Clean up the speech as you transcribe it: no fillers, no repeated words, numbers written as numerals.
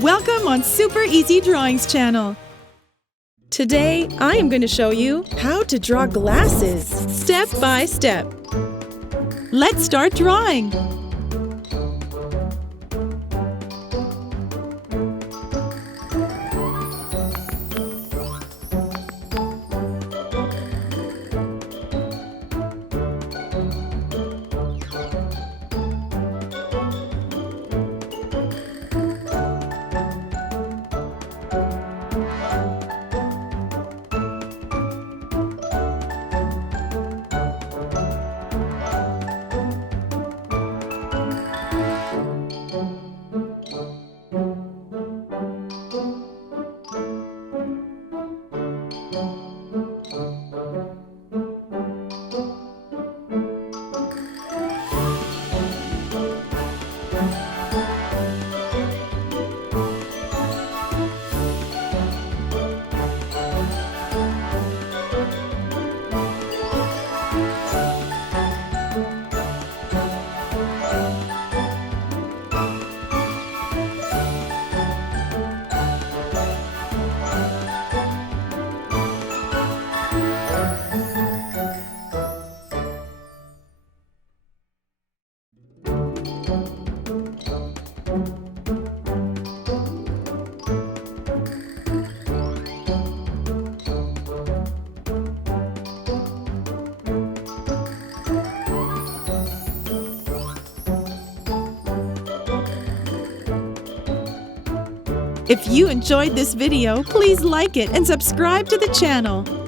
Welcome on Super Easy Drawings channel. Today, I am going to show you how to draw glasses step by step. Let's start drawing. If you enjoyed this video, please like it and subscribe to the channel.